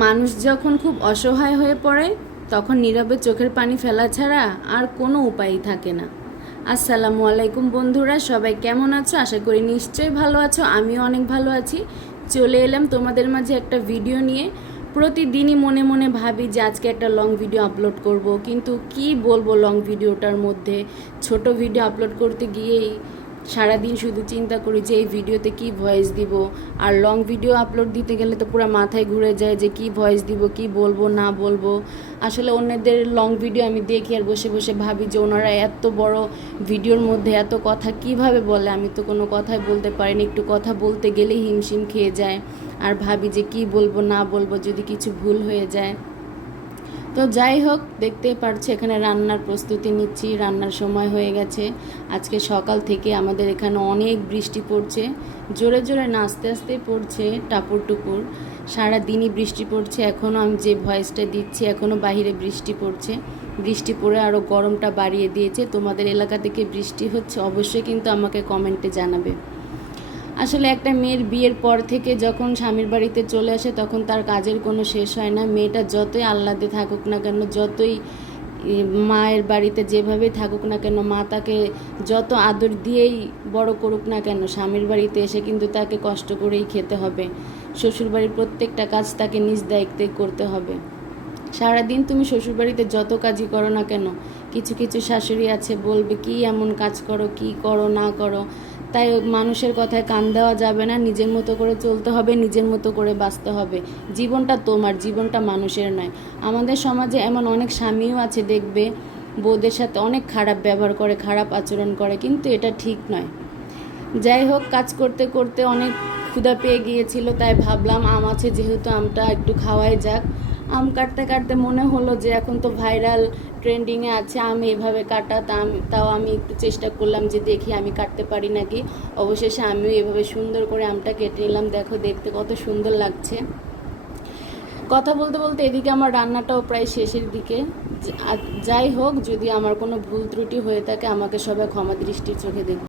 মানুষ যখন খুব অসহায় হয়ে পড়ে তখন নীরবে চোখের পানি ফেলা ছাড়া আর কোনো উপায়ই থাকে না। আসসালামু আলাইকুম বন্ধুরা, সবাই কেমন আছো? আশা করি নিশ্চয়ই ভালো আছো। আমিও অনেক ভালো আছি। চলে এলাম তোমাদের মাঝে একটা ভিডিও নিয়ে। প্রতিদিনই মনে মনে ভাবি যে আজকে একটা লং ভিডিও আপলোড করব, কিন্তু কি বলবো লং ভিডিওটার মধ্যে। ছোট ভিডিও আপলোড করতে গিয়েই সারাদিন শুধু চিন্তা করি যে এই ভিডিওতে কি ভয়েস দিব, আর লং ভিডিও আপলোড দিতে গেলে তো পুরো মাথায় ঘুরে যায় যে কি ভয়েস দিব, কি বলবো না বলবো। আসলে অন্যদের লং ভিডিও আমি দেখি আর বসে বসে ভাবি যে ওনারা এত বড় ভিডিওর মধ্যে এত কথা কিভাবে বলে। আমি তো কোনো কথাই বলতে পারিনি, একটু কথা বলতে গেলেই হিমশিম খেয়ে যায়, আর ভাবি যে কি বলবো না বলবো, যদি কিছু ভুল হয়ে যায়। তো যাই হোক, দেখতেই পারছো এখানে রান্নার প্রস্তুতি নিচ্ছি। রান্নার সময় হয়ে গেছে। আজকে সকাল থেকে আমাদের এখানে অনেক বৃষ্টি পড়ছে, জোরে জোরে না আস্তে আস্তে পড়ছে, টাপুর টুপুর। সারাদিনই বৃষ্টি পড়ছে। এখনও আমি যে ভয়েসটা দিচ্ছি এখনও বাহিরে বৃষ্টি পড়ছে। বৃষ্টি পড়ে আরও গরমটা বাড়িয়ে দিয়েছে। তোমাদের এলাকা থেকে বৃষ্টি হচ্ছে অবশ্যই কিন্তু আমাকে কমেন্টে জানাবে। আসলে একটা মেয়ের বিয়ের পর থেকে যখন স্বামীর বাড়িতে চলে আসে তখন তার কাজের কোনো শেষ হয় না। মেয়েটা যতই আহ্লাদে থাকুক না কেন, যতই মায়ের বাড়িতে যেভাবেই থাকুক না কেন, মা তাকে যত আদর দিয়েই বড় করুক না কেন, স্বামীর বাড়িতে এসে কিন্তু তাকে কষ্ট করেই খেতে হবে। শ্বশুরবাড়ির প্রত্যেকটা কাজ তাকে নিজ দায়িত্বে করতে হবে। সারাদিন তুমি শ্বশুরবাড়িতে যত কাজই করো না কেন, কিছু কিছু শাশুড়ি আছে বলবে কি এমন কাজ করো, কি করো না করো। তাই মানুষের কথায় কান দেওয়া যাবে না, নিজের মতো করে চলতে হবে, নিজের মতো করে বাঁচতে হবে। জীবনটা তোমার, জীবনটা মানুষের নয়। আমাদের সমাজে এমন অনেক স্বামীও আছে দেখবে বউদের সাথে অনেক খারাপ ব্যবহার করে, খারাপ আচরণ করে, কিন্তু এটা ঠিক নয়। যাই হোক, কাজ করতে করতে অনেক ক্ষুধা পেয়ে গিয়েছিল, তাই ভাবলাম আম আছে যেহেতু আমটা একটু খাওয়াই যাক। আম কাটতে কাটতে মনে হলো যে এখন তো ভাইরাল ট্রেন্ডিংয়ে আছে আম এভাবে কাটা, তাও আমি একটু চেষ্টা করলাম যে দেখি আমি কাটতে পারি নাকি। অবশেষে আমিও এভাবে সুন্দর করে আমটা কেটে নিলাম। দেখো দেখতে কত সুন্দর লাগছে। কথা বলতে বলতে এদিকে আমার রান্নাটাও প্রায় শেষের দিকে। যাই হোক, যদি আমার কোনো ভুল ত্রুটি হয়ে থাকে আমাকে সবাই ক্ষমা দৃষ্টির চোখে দেখবে।